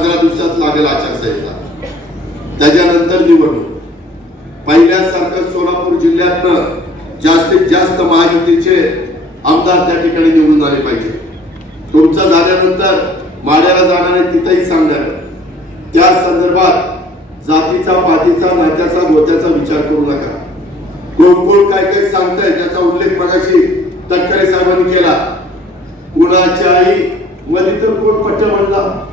पंधरा दिवसात लागेल आचारसंहिता त्याच्यानंतर निवडणूक. पहिल्यासारखं सोलापूर जिल्ह्यातनं जास्तीत जास्त महायुतीचे आमदार त्या ठिकाणी निवडून आले पाहिजे. तुमचं झाल्यानंतर माड्याला जाणारे तिथेही सांगणार. त्या संदर्भात जातीचा पातीचा नात्याचा गोत्याचा विचार करू नका. कोण कोण काय काय सांगताय त्याचा उल्लेख मगाशी तटकरे साहेबांनी केला. कुणाच्याही मधी तर कोण पट्ट म्हणला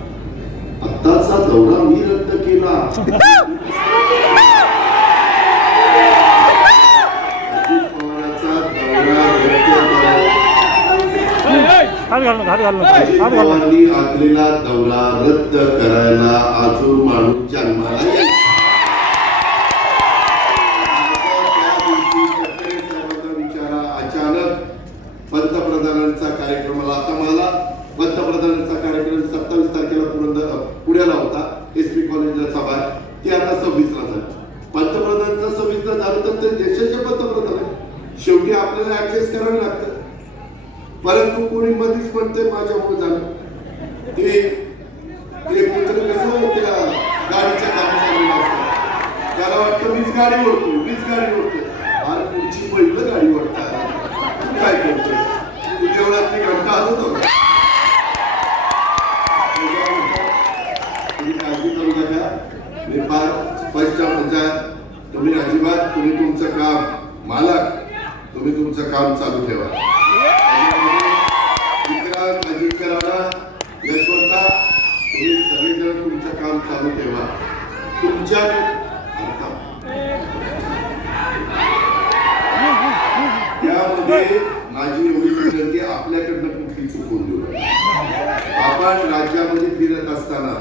आत्ताचा दौरा मी रद्द केला. आखलेला दौरा रद्द करायला अजून माणूस जन्माला विचारा अचानक पंतप्रधानांचा कार्यक्रम आला. आता मला पंतप्रधानांचा कार्यक्रम सत्तावीस तारखेला पुण्याला होता एस पी कॉलेजला सभा आहे. ती आता सव्वीसला झाली. पंतप्रधानांचा सव्वीसला झालं तर ते देशाचे पंतप्रधान आहे. शेवटी आपल्याला ऍडजस्ट करावं लागतं. परंतु कोणी मध्येच म्हणते माझ्यामुळे झालं. ते ते कुत्र कसं त्या गाडीच्या कामासाठी असतं त्याला वाटतं मीच गाडी ओढतो मीच गाडी ओढतो. अरे पुढची पहिलं गाडी ओढतात तू काय करतोय तू जेवणात ती घंटा हलवतो का? तुम्ही काळजी करू नका मी फार स्पष्ट म्हणजे तुम्ही अजिबात तुम्ही तुमचं काम मालक तुम्ही तुमचं काम चालू ठेवा. विक्रांत यशवंता तुम्ही सगळेजण तुमचं काम चालू ठेवा. तुमच्या त्यामध्ये माझी एवढी विनंती आपल्याकडनं कुठली चुकून देऊ आपण राज्यामध्ये फिरत असताना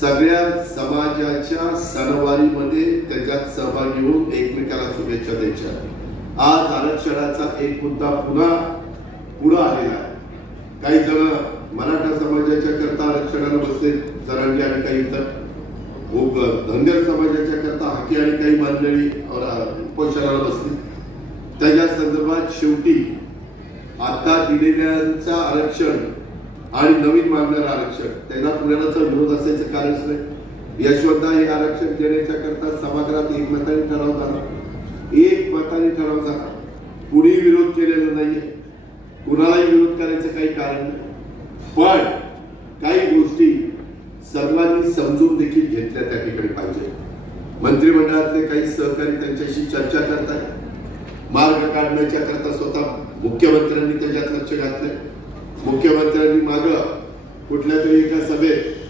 सगळ्या समाजाच्या सणवारीमध्ये त्याच्यात सहभागी होऊन एकमेकाला शुभेच्छा द्यायच्या. आज आरक्षणाचा एक मुद्दा पुन्हा पुढे आलेला आहे. काही जण मराठा समाजाच्या करता आरक्षणाला बसले जरांगे आणि काही इतर. धनगर समाजाच्या करता हाकी आणि काही मंडळी उपोषणाला बसली. त्याच्या संदर्भात शेवटी आता दिलेल्यांचा आरक्षण आणि नवीन मागणारं आरक्षण. त्यांना पुण्याचा विरोध असायचं कारणच नाही. यशवंता हे आरक्षण देण्याच्या करता सभागृहात एकमताने ठराव झाला. एक मताने ठराव झाला. कुणी विरोध केलेला नाहीये. कुणालाही विरोध करायचं काही कारण नाही. पण काही गोष्टी सर्वांनी समजून देखील घेतल्या त्या ठिकाणी पाहिजे. मंत्रिमंडळातले काही सहकारी त्यांच्याशी चर्चा करतायत. मार्ग काढण्याच्या करता स्वतः मुख्यमंत्र्यांनी त्याच्यात लक्ष घातलंय. मुख्यमंत्र्यांनी माग कुठल्या तरी एका सभेत